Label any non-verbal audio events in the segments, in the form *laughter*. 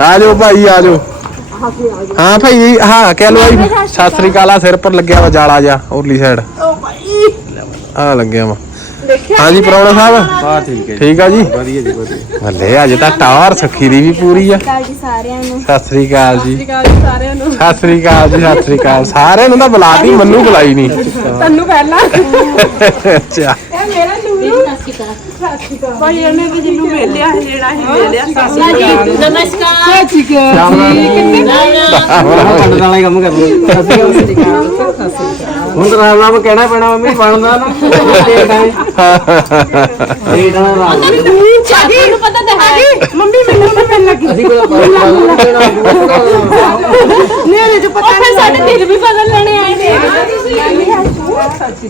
ਆ ਜਾਓ ਭਾਈ ਆ ਜਾਓ ਹਾਂ ਭਾਈ ਹਾਂ ਕਹਿ ਲੋ ਭਾਈ ਸਤਿ ਸ੍ਰੀ ਅਕਾਲ ਆ ਸਿਰ ਪਰ ਲੱਗਿਆ ਵਾ ਜਾਲਾ ਜਾ ਉਰਲੀ ਸਾਈਡ ਓ ਭਾਈ ਆ ਲੱਗਿਆ ਵਾ। ਹਾਂਜੀ ਪ੍ਰਾਹੁਣਾ ਸਾਹਿਬ? ਹਾਂ ਠੀਕ ਹੈ ਠੀਕ ਆ ਜੀ? ਵਧੀਆ ਜੀ ਵਧੀਆ। ਭੱਲੇ ਅੱਜ ਤਾਂ ਟਾਵਰ ਸਖੀ ਦੀ ਵੀ ਪੂਰੀ ਆ। ਕਾਲ ਜੀ ਸਾਰਿਆਂ ਨੂੰ। ਸਤਿ ਸ੍ਰੀ ਅਕਾਲ ਜੀ। ਸਾਰਿਆਂ ਨੂੰ। ਸਤਿ ਸ੍ਰੀ ਅਕਾਲ ਜੀ ਸਤਿ ਸ੍ਰੀ ਅਕਾਲ। ਸਾਰਿਆਂ ਨੂੰ ਤਾਂ ਬੁਲਾਤੀ ਮੰਨੂ ਬੁਲਾਈ ਨਹੀਂ ਤੈਨੂੰ ਪਹਿਲਾਂ। ਅੱਛਾ। ਇਹ ਮੇਰਾ ਨੂਰੂ ਭਾਈ ਇਹਨੇ ਤੇ ਜਿਹਨੂੰ ਵੇਲਿਆ ਹੈ ਜਿਹੜਾ ਹੀ ਵੇਲਿਆ ਸਾਸੀ ਨਮਸਕਾਰ। ਪੰਡਤ ਵਾਲਾ ਹੀ ਕੰਮ ਕਰ ਹੁਣ ਤਾਂ ਰਾਮ ਨਾਮ ਕਹਿਣਾ ਪੈਣਾ ਮੰਮੀ ਬਣਦਾ ਨਾ। ਇਹ ਤਾਂ ਰਾਮ ਚਾਚੀ ਨੂੰ ਪਤਾ ਤਾਂ ਹੈ। ਮੰਮੀ ਮੈਨੂੰ ਤਾਂ ਮਿਲ ਲੱਗੀ ਅਸੀਂ ਕੋਈ ਨੇਰੇ ਚ ਪਤਾ ਫਿਰ ਸਾਡੇ ਦਿਲ ਵੀ ਬਦਲ ਲੈਣੇ ਆਏ ਨੇ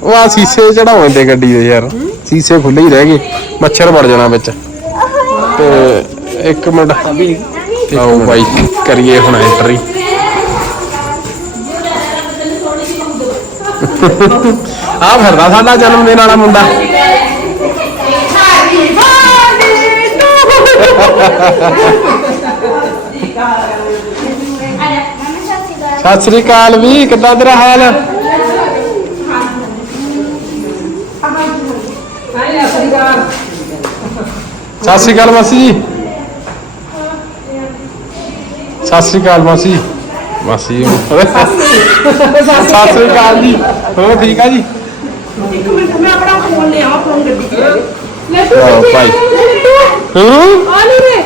ਉਹ ਆ ਸੀਸੇ ਚੜਾਉਂਦੇ ਗੱਡੀ ਦੇ ਯਾਰ। ਸੀਸੇ ਖੁੱਲੇ ਹੀ ਰਹਿ ਗਏ ਮੱਛਰ ਵੜ ਜਾਣਾ ਵਿੱਚ। ਤੇ ਇੱਕ ਮਿੰਟ। ਆਓ ਬਾਈ ਕਰੀਏ ਹੁਣ ਐਂਟਰੀ ਆ ਫਿਰਦਾ ਸਾਡਾ ਜਨਮ ਦਿਨ ਵਾਲਾ ਮੁੰਡਾ। ਸਤਿ ਸ੍ਰੀ ਅਕਾਲ। ਵੀ ਕਿੱਦਾਂ ਤੇਰਾ ਹਾਲ? ਸਤਿ ਸ੍ਰੀ ਅਕਾਲ ਮਾਸੀ ਜੀ। ਸਤਿ ਸ੍ਰੀ ਅਕਾਲ ਮਾਸੀ। ਮਾਸੀ ਜੀ। ਸਤਿ ਸ੍ਰੀ ਅਕਾਲ ਜੀ। ਹੋਰ ਠੀਕ ਆ ਜੀ? ਇੱਕ ਮਿੰਟ ਮੈਂ ਆਪਣਾ ਫੋਨ ਲਿਆ ਫੋਨ ਗੱਡੀ ਚ ਲੈ ਲਓ ਭਾਈ। ਹੂੰ? ਆ ਨਹੀਂ ਰੇ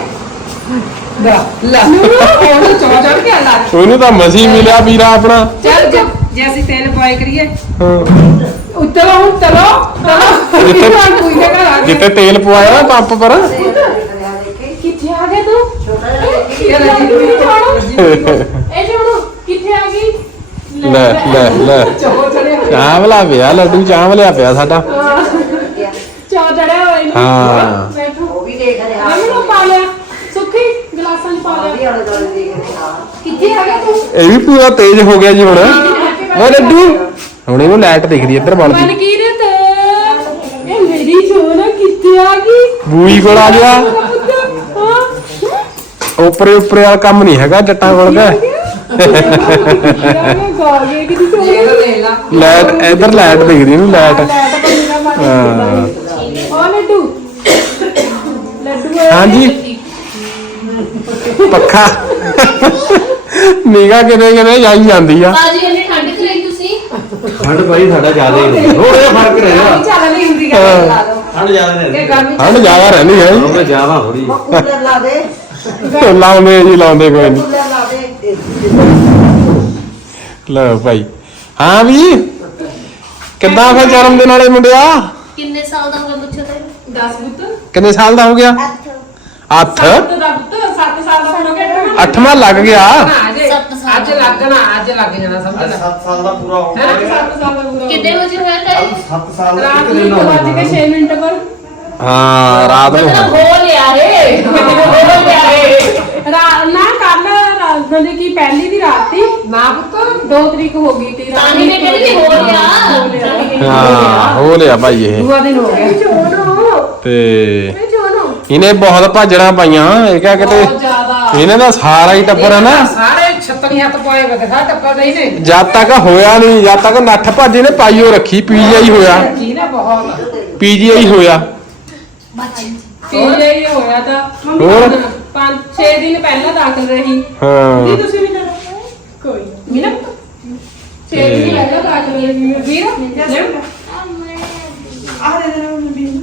ਲੈ ਫੋਨ ਚੋ ਚੜ ਕੇ ਲਾ ਉਹਨੂੰ ਤਾਂ ਮਸੀ ਮਿਲਿਆ ਵੀਰਾ ਆਪਣਾ। ਚੱਲ ਜੇ ਅਸੀਂ ਤੇਲ ਪਾਏ ਕਰੀਏ। ਹਾਂ। ਉੱਤਰੋ ਹੁਣ ਚਲੋ ਚਲੋ। ਜਿੱਥੇ- ਕੋਈ ਘਰ ਆ ਗਏ ਜਿੱਥੇ ਤੇਲ ਪਵਾਇਆ ਨਾ ਪੰਪ ਪਰ। ਕਿੱਥੇ ਆ ਗਏ ਤੂੰ? ਇਹ ਜੋੜੋ ਕਿੱਥੇ ਆ ਗਈ? ਲੈ ਲੈ ਲੈ। ਚੋ ਚੜਿਆ ਚਾਵਲਾ ਪਿਆ ਲੱਡੂ ਚਾਵਲਿਆ ਪਿਆ ਸਾਡਾ। ਚੋ ਚੜਿਆ ਹੋਇਆ ਇਹਨੂੰ। ਹਾਂ। ਬੈਠੋ। ਉਹ ਵੀ ਦੇਖ ਰਿਹਾ। ਮੈਨੂੰ ਪਾ ਲਿਆ। ਸੁੱਖੀ ਗਲਾਸਾਂ ਚ ਪਾ ਲਿਆ। ਕਿੱਥੇ ਆ ਗਿਆ ਤੂੰ? ਇਹ ਵੀ ਪੂਰਾ ਤੇਜ਼ ਹੋ ਗਿਆ ਜੀ ਹੁਣ। ਉਹ ਲੱਡੂ। ਹੁਣ ਇਹਨੂੰ ਲਾਈਟ ਦਿਖਦੀ ਇੱਧਰ ਬਲਦੀ ਮਨਕੀਰਤ ਇਹ ਮੇਰੀ ਸੋਨਾ ਕਿੱਥੇ ਆ ਗਈ? ਬੂਈ ਕੋਲ ਆ ਗਿਆ। ਹਾਂ। ਉੱਪਰੇ ਉੱਪਰੇ ਵਾਲਾ ਕੰਮ ਨਹੀਂ ਹੈਗਾ ਜੱਟਾਂ ਕੋਲ ਦਾ। ਤੂੰ ਲੈ ਲਾ। ਲਾਈਟ ਇੱਧਰ ਲਾਈਟ ਦਿਖਦੀ ਇਹਨੂੰ ਲਾਈਟ। ਹਾਂ। ਉਹ ਲੱਡੂ। ਲੱਡੂ ਓਏ। ਹਾਂਜੀ ਪੱਖਾ। ਨਿਗਾ ਕਿਤੇ ਕਿਤੇ ਜਾਈ ਜਾਂਦੀ ਆ। ਬਾਜੀ ਇੰਨੀ ਠੰਡ ਚ ਲਈ ਤੁਸੀਂ ਠੰਡ ਭਾਈ ਸਾਡਾ ਜ਼ਿਆਦਾ ਹੀ ਹੁੰਦੀ ਥੋੜਾ ਜਿਹਾ ਫ਼ਰਕ ਰਹਿੰਦਾ ਚੱਲ ਨਹੀਂ ਹੁੰਦੀ ਗੱਲ ਲਾ ਦੋ ਠੰਡ ਜ਼ਿਆਦਾ ਇਹ ਰਹਿੰਦੀ ਗਰਮੀ ਠੰਡ ਜ਼ਿਆਦਾ ਰਹਿੰਦੀ ਹੈ। ਉਹ ਜ਼ਿਆਦਾ ਥੋੜੀ ਕੂਲਰ ਲਾ ਦੇ। ਜੀ *laughs* ਲਾਉਂਦੇ ਜੀ ਲਾਉਂਦੇ ਕੋਈ ਨਹੀਂ। ਕੂਲਰ ਲਾ ਦੇ। ਲਓ ਭਾਈ। ਹਾਂ ਵੀ ਕਿੱਦਾਂ ਫਿਰ ਜਨਮ ਦਿਨ ਵਾਲੇ ਮੁੰਡਿਆ? ਕਿੰਨੇ ਸਾਲ ਦਾ ਹੋਗਾ ਪੁੱਛੋ ਤੇ। 10 ਪੁੱਤ। ਕਿੰਨੇ ਸਾਲ ਦਾ ਹੋ ਗਿਆ? 8 ਸੱਤ ਦਾ ਪੁੱਤ 7 ਸਾਲ ਦਾ ਹੋ ਗਿਆ ਅੱਠਵਾਂ ਲੱਗ ਗਿਆ। ਸਾਲ ਅੱਜ ਲੱਗਣਾ ਅੱਜ ਲੱਗ ਜਾਣਾ ਸਮਝ ਲੈ। 7 ਸਾਲ ਦਾ ਪੂਰਾ ਹੋ? ਹੈ 7 ਸਾਲ ਦਾ ਪੂਰਾ ਕਿੰਨੇ ਵਜੇ ਹੋਇਆ ਤੇ 7 ਸਾਲ ਦਾ ਰਾਤ ਇੱਕ ਨੂੰ ਦਿਨ ਇੱਕ ਵੱਜ ਕੇ 6 ਮਿੰਟ ਪਰ। ਹਾਂ ਰਾਤ ਨੂੰ ਮਤਲਬ ਹੋ ਲਿਆ ਰੇ। ਹੋ। ਲਿਆ ਰੇ। ਰਾ- ਨਾ ਕੱਲ ਰਾਤ ਦੀ ਕੀ ਪਹਿਲੀ ਦੀ ਰਾਤ ਸੀ? ਨਾ ਪੁੱਤ। 2 ਤਰੀਕ ਹੋ ਗਈ ਤੀ ਤਾਂ ਹੀ ਮੈਂ ਕਹਿੰਦੀ ਸੀ ਹੋ ਲਿਆ। ਹਾਂ ਹੋ ਲਿਆ ਭਾਈ ਇਹ। ਦੂਆ ਦਿਨ ਹੋ ਗਿਆ। ਤੇ ਇਹਨੇ ਬਹੁਤ ਭਾਜਣਾ ਪਾਈਆਂ ਇਹ ਕਿਆ ਕਿਤੇ ਜ਼ਿਆਦਾ। ਇਹਨਾਂ ਦਾ ਸਾਰਾ ਹੀ ਟੱਬਰ ਹੈ ਨਾ। ਸਾਰੇ ਛੱਤਰੀ ਹੱਥ ਪਾਏ ਵੇ ਦਿਖਾ ਟੱਪਾ ਨਹੀਂ ਨੇ। ਜਦ ਤੱਕ ਹੋਇਆ ਨਹੀਂ ਜਦ ਤੱਕ ਨੱਠ ਭੱਜ ਇਹਨੇ ਪਾਈਓ ਰੱਖੀ ਪੀਜੀਆਈ ਹੋਇਆ। ਕੀ ਨਾ ਬਹੁਤ। ਪੀਜੀਆਈ ਹੋਇਆ। ਪੀਲੇ ਹੀ ਹੋਇਆ ਤਾਂ ਹੋਰ? 5 6 ਦਿਨ ਪਹਿਲਾਂ ਦਾਖਲ ਰਹੀ। ਹਾਂ। ਜੀ ਤੁਸੀਂ ਵੀ ਚਲੋ ਕੋਈ ਮੀਨਾ 6 ਦਿਨ ਪਹਿਲਾਂ ਦਾਖਲ ਰਹੀ। ਵੀਰ ਆ ਦੇ ਦੇ ਵੀਰ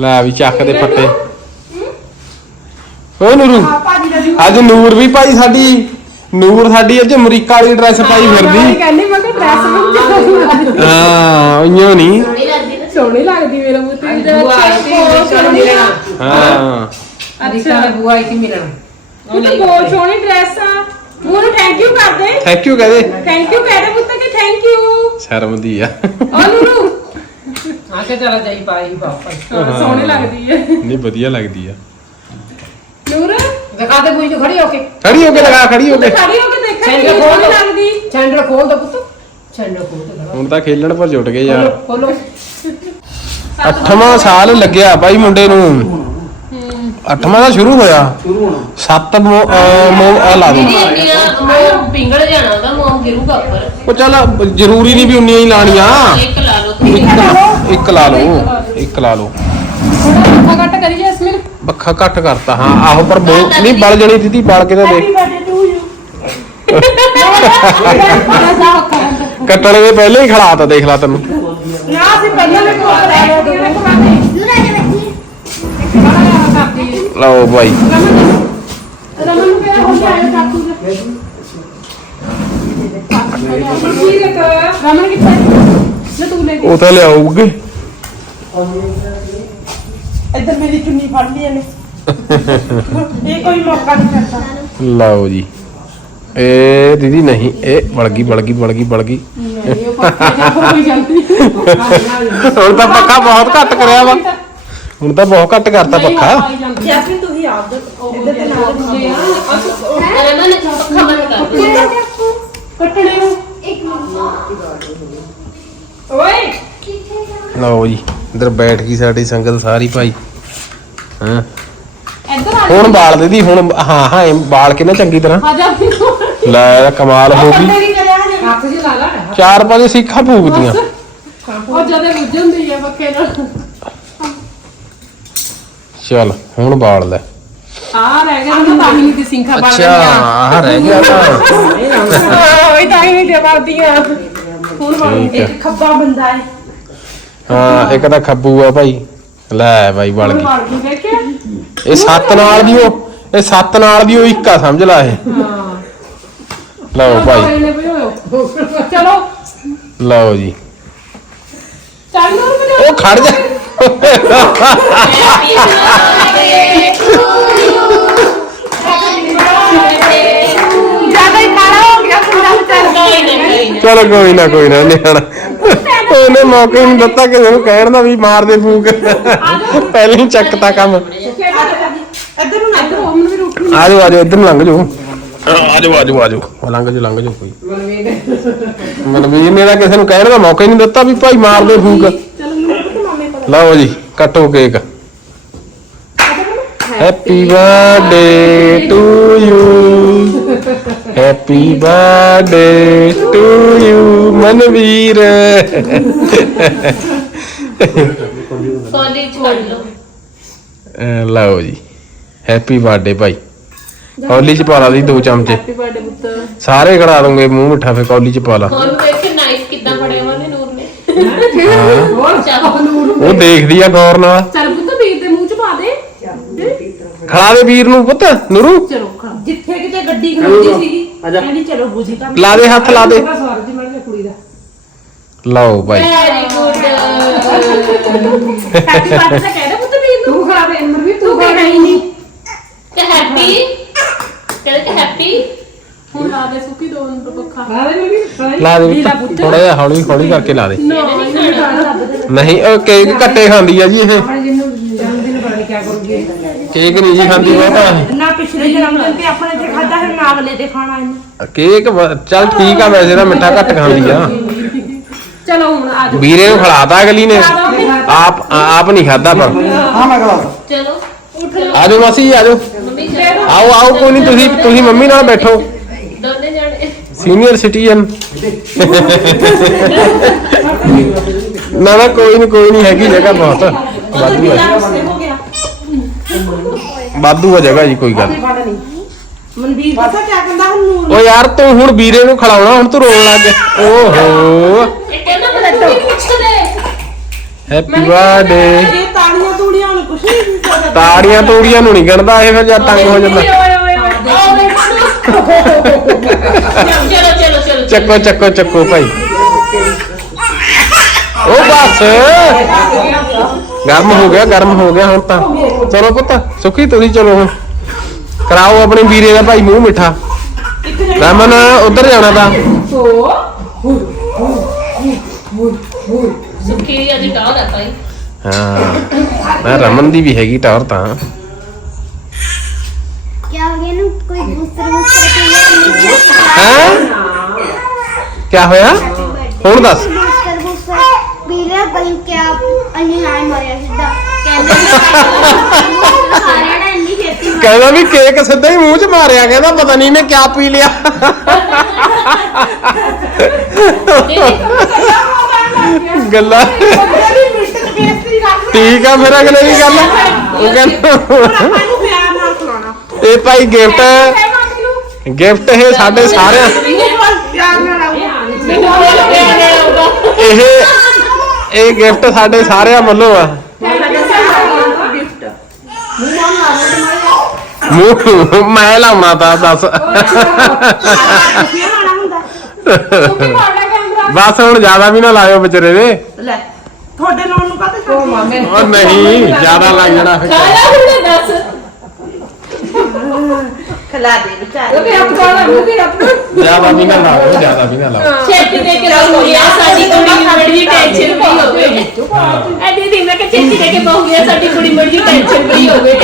ਲੈ ਵੀ ਚੱਕ ਦੇ ਪੱਟੇ। ਓ ਨੂਰੂ ਪਾਜੀ ਦਾ ਜੀ ਅੱਜ ਨੂਰ ਵੀ ਭਾਈ ਸਾਡੀ ਨੂਰ ਸਾਡੀ ਅੱਜ ਅਮਰੀਕਾ ਵਾਲੀ ਡਰੈਸ ਪਾਈ ਫਿਰਦੀ। ਕਹਿੰਦੀ ਮੈਂ ਕਿ ਡਰੈਸ ਵਿੱਚ ਹਾਂ ਉਈਓ ਨਹੀਂ ਸੋਹਣੀ ਲੱਗਦੀ ਨਾ। ਸੋਹਣੀ ਲੱਗਦੀ ਮੇਰਾ ਪੁੱਤ ਵੀ ਬੁਆ ਆਈ ਸੀ ਮਿਲਣ ਮਿਲਣਾ। ਹਾਂ। ਅੱਛਾ। ਬੁਆ ਆਈ ਸੀ ਮਿਲਣ। ਪੁੱਤ ਬਹੁਤ ਸੋਹਣੀ ਡਰੈਸ ਆ। ਉਹਨੂੰ ਥੈਂਕ ਯੂ ਕਰਦੇ। ਥੈਂਕ ਯੂ ਕਹਦੇ। ਥੈਂਕ ਯੂ ਕਹਦੇ ਪੁੱਤ ਕਿ ਥੈਂਕ ਯੂ ਸ਼ਰਮ ਦੀ ਆ। ਆ ਨੂਰੂ ਆ ਕੇ ਚਲਾ ਜਾਈ ਪਾਈ ਵਾਪਸ। ਹਾਂ, ਸੋਹਣੀ ਲੱਗਦੀ ਹੈ ਨਹੀਂ ਵਧੀਆ ਲੱਗਦੀ ਆ। ਨੂਰ? ਦਿਖਾ ਦੇ ਬੁਈ ਨੂੰ ਖੜੀ ਹੋ ਕੇ। ਖੜੀ ਹੋ ਕੇ ਲਗਾ ਖੜੀ ਹੋ ਕੇ। ਖੜੀ ਹੋ ਕੇ ਦੇਖਾ ਸੈਂਡਲ ਕਿੰਨੀ ਖੋਲ ਸੋਹਣੀ ਲਓ। ਲੱਗਦੀ। ਚੈਂਡਲ ਖੋਲ ਦੋ ਪੁੱਤ। ਚੈਂਡਲ ਖੋਲ ਦੇ ਹੁਣ ਤਾਂ ਖੇਲਣ ਪਰ ਜੁਟ ਗਏ ਯਾਰ। ਖੋਲੋ ਅੱਠਵਾਂ ਸਾਲ ਲੱਗਿਆ ਬਾਈ ਮੁੰਡੇ ਨੂੰ। ਅੱਠਵਾਂ ਦਾ ਸ਼ੁਰੂ ਹੋਇਆ। ਸ਼ੁਰੂ ਹੋਣਾ। ਸੱਤ ਮੋ ਅਹ ਮੋ ਲਾ ਦੋ। ਦੀਦੀ ਇੰਨੀਆਂ ਮੋਮ ਪਿੰਗਲ ਜਾਣਾ ਉਹਦਾ ਮੋਮ ਗਿਰੂਗਾ ਉੱਪਰ। ਉਹ ਚੱਲ ਜ਼ਰੂਰੀ ਨਹੀਂ ਵੀ ਉਨੀਆਂ ਹੀ ਲਾਣੀਆਂ। ਇੱਕ ਲਾ ਲਓ। ਤੁਸੀਂ ਇੱਕ ਲਾ ਲਓ ਇੱਕ ਲਾ ਲਓ। ਥੋੜਾ ਮੱਥਾ ਕੱਟ ਕਰੀਏ ਜੈਸਮੀਨ ਬੱਖਾ ਘੱਟ ਕਰਤਾ ਹਾਂ ਆਹੋ ਪਰ ਬੋ ਨਹੀਂ ਬਲ ਜਣੀ ਦੀਦੀ ਬਲ ਕੇ ਤਾਂ ਦੇਖ ਕੱਟਣ ਦੇ ਪਹਿਲਾਂ ਹੀ ਖੜਾਤਾ ਦੇਖ ਲਾ ਤੈਨੂੰ। ਨਾ ਅਸੀਂ ਪਹਿਲਾਂ ਨੇ ਕੋਲ ਲੈ ਕੇ ਨੇ ਕੋਲ ਕਰਦੀ ਲਓ ਬਾਈ। ਰਮਨ ਨੂੰ। ਕਿਹਾ ਹੋ ਗਿਆ ਕਾਕੂ ਦਾ? ਠੀਕ ਹੈ ਰਮਨ ਕਿੱਥੇ? ਨਾ ਤੂੰ ਲੈ ਉਹ ਤਾਂ ਲਿਆਉਗੇ ਇੱਧਰ ਮੇਰੀ ਚੁੰਨੀ ਫੜ ਲਈ ਇਹਨੇ। ਇਹ ਕੋਈ ਮੌਕਾ ਨਹੀਂ ਕਰਦਾ ਲਓ ਜੀ। ਇਹ ਦੀਦੀ ਨਹੀਂ ਇਹ ਬਲ ਗਈ ਬਲ ਗਈ ਬਲ ਗਈ ਬਲ ਗਈ। ਨਹੀਂ ਉਹ ਪੱਕਾ ਜਾ ਹੋਈ ਜਾਂਦੀ। ਹੁਣ ਤਾਂ ਪੱਖਾ ਬਹੁਤ ਘੱਟ ਕਰਿਆ ਵਾ। ਹੁਣ ਤਾਂ ਬਹੁਤ ਘੱਟ ਕਰਤਾ ਪੱਖਾ ਜੈਸਮੀਨ ਤੂੰ ਹੀ ਆਪ ਇੱਧਰ ਤੇ ਨਾਲ ਅਰੇ ਮੈਂ ਪੱਖਾ ਬੰਦ ਕਰ ਦਿਓ ਕੱਟਣੇ ਨੂੰ ਓਏ। ਲਓ ਜੀ ਇਧਰ ਬੈਠ ਗਈ ਸਾਡੀ ਸੰਗਤ ਸਾਰੀ ਭਾਈ। ਹਾਂ? ਇੱਧਰ ਆ ਹੁਣ ਬਾਲ ਦੇਦੀ ਹੁਣ ਹਾਂ ਹਾਂ ਇਹ ਬਾਲ ਕੇ ਨਾ ਚੰਗੀ ਤਰ੍ਹਾਂ। ਆ ਜਾ ਲੈ ਇਹ ਕਮਾਲ ਹੋ ਗਈ। ਮੇਰੀ ਕਰਿਆ ਹਜੇ ਹੱਥ 'ਚ ਲਾ ਲਾ। ਚਾਰ ਪੰਜ ਸਿੱਖਾਂ ਫੂਕਦੀਆਂ ਉਹ ਜਦੇ ਮੁੱਝ ਹੁੰਦੀ ਆ ਪੱਕੇ ਨਾਲ। ਚਲ ਹੁਣ ਬਾਲ ਲੈ। ਆ ਰਹਿ ਗਿਆ ਨਾ ਤਾਂ ਹੀ ਨਹੀਂ ਦੀ ਸਿੰਖਾ ਬਣ ਅੱਛਾ ਆਹ ਰਹਿ ਗਿਆ ਤਾਂ ਓਏ ਤਾਂ ਹੀ ਨਹੀਂ ਦੇ ਵਰਦੀਆਂ ਹੁਣ ਬਣ ਠੀਕ ਹੈ। ਇੱਕ ਖੱਬਾ ਬੰਦਾ ਹੈ। ਹਾਂ ਇੱਕ ਤਾਂ ਖੱਬੂ ਆ ਭਾਈ। ਲੈ ਭਾਈ ਬਲ ਹੁਣ ਗਈ। ਗਈ ਦੇਖਿਆ ਇਹ ਸੱਤ ਨਾਲ ਦੀ ਉਹ ਇਹ ਸੱਤ ਨਾਲ ਦੀ ਉਹ ਇੱਕ ਆ ਸਮਝ ਲਾ ਇਹ। ਹਾਂ। ਲਓ ਭਾਈ। ਨੇ ਵੀ ਹੋਇਓ। ਚਲੋ। ਲਓ ਜੀ। ਚੱਲ ਉਹ ਖੜ ਜਾ। ਚਲੋ ਕੋਈ ਨਾ ਕੋਈ ਨਾ, ਨਿਆਣਾ। ਉਹਨੇ ਮੌਕਾ ਹੀ ਨਹੀਂ ਦਿੱਤਾ ਕਿਸੇ ਨੂੰ ਕਹਿਣ ਦਾ ਵੀ ਮਾਰ ਦੇ ਫੂਕ। ਪਹਿਲਾਂ ਹੀ ਚੱਕਤਾ ਕੰਮ। ਇੱਧਰ ਨੂੰ ਨਾ ਇੱਧਰ ਉਹ ਵੀ ਰੋਟੀ ਆਜੋ ਆਜੋ, ਇੱਧਰ ਨੂੰ ਲੰਘ ਜਾਓ। ਆਜੋ ਆਜੋ ਆਜੋ। ਲੰਘ ਜਾਓ ਲੰਘ ਜਾਓ ਕੋਈ। ਮਨਵੀਰ ਨੇ ਤਾਂ ਕਿਸੇ ਨੂੰ ਕਹਿਣ ਦਾ ਮੌਕਾ ਹੀ ਨਹੀਂ ਦਿੱਤਾ ਵੀ ਭਾਈ ਮਾਰ ਦੇ ਫੂਕ। ਲਓ ਜੀ, ਕੱਟੋ cake. Happy birthday to you happy birthday to you Manveer ਕੋਲੀ ਛੱਡ ਲਓ। ਅਹ ਲਓ ਜੀ। ਹੈਪੀ ਬਰਥਡੇ ਭਾਈ। ਕੌਲੀ ਚ ਪਾ ਲਾ ਦੀ ਦੋ ਚਮਚੇ। ਹੈਪੀ ਬਰਥਡੇ ਪੁੱਤ। ਸਾਰੇ ਖੜਾ ਦੂੰਗੇ ਮੂੰਹ ਮਿੱਠਾ ਫੇ ਕੌਲੀ ਚ ਪਾ ਲਾ। ਹੋਰ ਵੇਖ ਨਾਈਫ ਕਿੱਦਾਂ ਫੜਿਆ ਉਹਨੇ ਨੂਰ ਨੇ। ਉਹ ਦੇਖਦੀ ਆ ਗੌਰ ਨਾਲ ਚੱਲ ਪੁੱਤ ਵੀਰ ਦੇ ਮੂੰਹ ਚ ਪਾ ਦੇ ਖੜਾ ਦੇ ਵੀਰ ਨੂੰ ਪੁੱਤ ਨੂਰੂ। ਚਲੋ ਖਾ। ਜਿੱਥੇ ਕਿਤੇ ਗੱਡੀ ਖੜੋਦੀ ਸੀਗੀ ਕਹਿੰਦੀ ਚਲੋ ਬੂਜੀ ਤਾਂ ਲਾ ਦੇ ਹੱਥ ਲਾ ਦੇ। ਸਵਰਗ ਦੀ ਮੜ ਕੁੜੀ ਦਾ। ਲਓ ਭਾਈ ਵੈਰੀ ਗੁੱਡ ਹੈਪੀ ਬਰਥਡੇ ਕਹਿ ਦੇ ਪੁੱਤ ਵੀਰ ਨੂੰ। ਤੂੰ ਖੜਾ ਦੇ ਅਮਰ ਵੀ ਤੂੰ ਤੂੰ ਕਹਿ ਨਹੀਂ ਨਹੀਂ ਤੇ ਹੈਪੀ ਕਹਿੰਦੇ ਕਿ ਹੈਪੀ ਹੁਣ ਲਾ ਦੇ ਸੁੱਕੀ ਦੋ ਨੂੰ ਪੱਖਾ। ਖੜਾ ਦੇ ਮੰਮੀ ਖੜਾ ਦੇ। ਲਾ ਦੇ ਥੋੜਾ ਜਿਹਾ ਹੌਲੀ ਹੌਲੀ ਕਰਕੇ ਲਾ ਦੇ। ਨਾ ਨਹੀਂ ਖਾਣਾ ਨਹੀਂ ਉਹ ਕੇਕ ਕੱਟੇ ਖਾਂਦੀ ਆ ਜੀ ਇਹ। ਆਪਣੇ ਜਿਹਨੂੰ ਜਨਮ ਦਿਨ ਪਤਾ ਨਹੀਂ ਕਿਆ ਕਰੂਗੀ? ਕੇਕ ਨਹੀਂ ਜੀ ਖਾਂਦੀ ਉਹ ਤਾਂ ਨਾ ਪਿਛਲੇ ਜਨਮ ਦਿਨ ਤੇ ਆਪਣੇ ਤੇ ਖਾਦਾ ਹੈ ਨਾ ਅਗਲੇ ਤੇ ਖਾਣਾ ਇਹਨੇ। ਕੇਕ ਵ- ਚੱਲ ਠੀਕ ਆ ਵੈਸੇ ਤਾਂ ਮਿੱਠਾ ਘੱਟ ਖਾਂਦੀ ਆ। ਚਲੋ ਹੁਣ ਆ ਜਾ ਵੀਰੇ ਨੂੰ ਖਿਲਾਤਾ ਅਗਲੀ ਨੇ। ਆਪ ਆਪ ਨਹੀਂ ਖਾਦਾ ਪਰ। ਚਲੋ ਉੱਠ ਲਓ। ਆਜੋ ਮਾਸੀ ਜੀ ਆਜੋ ਮੰਮੀ ਚਲੋ ਆਓ। ਆਓ ਕੋਈ ਨਹੀਂ ਤੁਸੀਂ ਤੁਸੀਂ ਮੰਮੀ ਨਾਲ ਬੈਠੋ। ਦੋਨੇ ਜਾਣੇ। Senior citizen. ਨਾ ਨਾ ਕੋਈ ਨਹੀਂ ਕੋਈ ਨਹੀਂ ਹੈਗੀ ਜਗ੍ਹਾ ਬਹੁਤ। ਵਾਧੂ ਹੈ ਹੋ ਵਾਧੂ ਹੈ ਜਗ੍ਹਾ ਜੀ ਕੋਈ ਗੱਲ ਨੀ। ਮਨਵੀਰ ਪਤਾ ਕਿਆ ਕਹਿੰਦਾ ਹੁਣ ਨੂਰ ਓ ਯਾਰ ਤੂੰ ਹੁਣ ਵੀਰੇ ਨੂੰ ਖਿਲਾਉਣਾ ਹੁਣ ਤੂੰ ਰੋਣ ਲੱਗ ਗਿਆ। ਓਹੋ। ਇਹ ਕਹਿੰਦਾ ਹੈਪੀ ਬਰਥਡੇ ਇਹ ਤਾੜੀਆਂ ਤੂੜੀਆਂ ਹੁਣ ਕੁਛ ਨਹੀਂ ਤਾੜੀਆਂ ਤੋੜੀਆਂ ਨੂੰ ਨਹੀਂ ਗਣਦਾ ਇਹ ਫਿਰ ਜਦ ਤੰਗ ਹੋ ਜਾਂਦਾ। ਚਲੋ ਚਲੋ ਚਲੋ ਚੱਕੋ ਚੱਕੋ ਚੱਕੋ ਭਾਈ। ਉਹ ਬਸ। ਗਰਮ ਹੋ ਗਿਆ ਗਰਮ ਹੋ ਗਿਆ ਹੁਣ ਤਾਂ। ਚਲੋ ਪੁੱਤ ਸੁਖੀ ਤੁਸੀਂ ਚਲੋ ਹੁਣ ਕਰਾਓ ਆਪਣੇ ਵੀਰੇ ਦਾ ਭਾਈ ਮੂੰਹ ਮਿੱਠਾ ਰਮਨ ਉਧਰ ਜਾਣਾ ਤਾਂ ਸੁੱਕੀ ਅੱਜ ਟਾਲ ਆ ਭਾਈ ਹਾਂ ਮੈਂ ਰਮਨ ਦੀ ਵੀ ਹੈਗੀ ਟੌਰ ਤਾਂ क्या हो गया ना कोई दूसरा दूसरा ਹੈ ਕੀ ਹੋਇਆ ਹੁਣ ਦੱਸ बूस्टर बूस्टर पीले बन क्या अन्य नाम मरिया सीधा ਕਹਿੰਦਾ ਵੀ ਕੇਕ ਸਿੱਧਾ ਹੀ ਮੂੰਹ 'ਚ ਮਾਰਿਆ ਕਹਿੰਦਾ ਪਤਾ ਨਹੀਂ ਮੈਂ ਕਿਆ ਪੀ ਲਿਆ। ਗੱਲਾਂ। ਠੀਕ ਆ ਫਿਰ ਅਗਲੇ ਦੀ ਗੱਲ। ਉਹ ਕਹਿੰਦਾ ਇਹ ਭਾਈ ਗਿਫਟ ਗਿਫਟ ਇਹ ਸਾਡੇ ਸਾਰਿਆਂ ਇਹ ਇਹ ਗਿਫਟ ਸਾਡੇ ਸਾਰਿਆਂ ਵੱਲੋਂ ਆ। ਮੂੰਹ ਮੈਂ ਲਾਉਣਾ ਤਾਂ ਦੱਸ। ਬਸ ਹੁਣ ਜ਼ਿਆਦਾ ਵੀ ਨਾ ਲਾਇਓ ਵਿਚਾਰੇ ਦੇ। ਲੈ ਤੁਹਾਡੇ ਲੋਨ ਨੂੰ ਕਾਹਤੇ ਮਾਮੇ ਉਹ ਨਹੀਂ ਜ਼ਿਆਦਾ ਲੱਗ ਜਾਣਾ ਫਿਰ ਖਾਣਾ ਹੁਣ ਦੱਸ। ਖਲਾ ਦੇ ਵਿਚਾਰੇ ਉਹ ਆਪ ਗਾਣਾ ਮੁਕੇ ਆਪਣਾ ਜ਼ਿਆਦਾ ਵੀ ਨਾ ਲਾਓ ਜ਼ਿਆਦਾ ਵੀ ਨਾ ਲਾਓ ਛੇਤੀ ਦੇ ਕੇ ਰਹੋ ਯਾ ਸਾਡੀ ਕੁੜੀ ਮੜੀ ਟੈਨਸ਼ਨ ਫਰੀ ਹੋਵੇ ਐ ਦੀਦੀ ਮੈਂ ਕਿ ਛੇਤੀ ਦੇ ਕੇ ਬਹੂਗੀ ਸਾਡੀ ਕੁੜੀ ਮੜੀ ਟੈਨਸ਼ਨ ਫਰੀ ਹੋਵੇ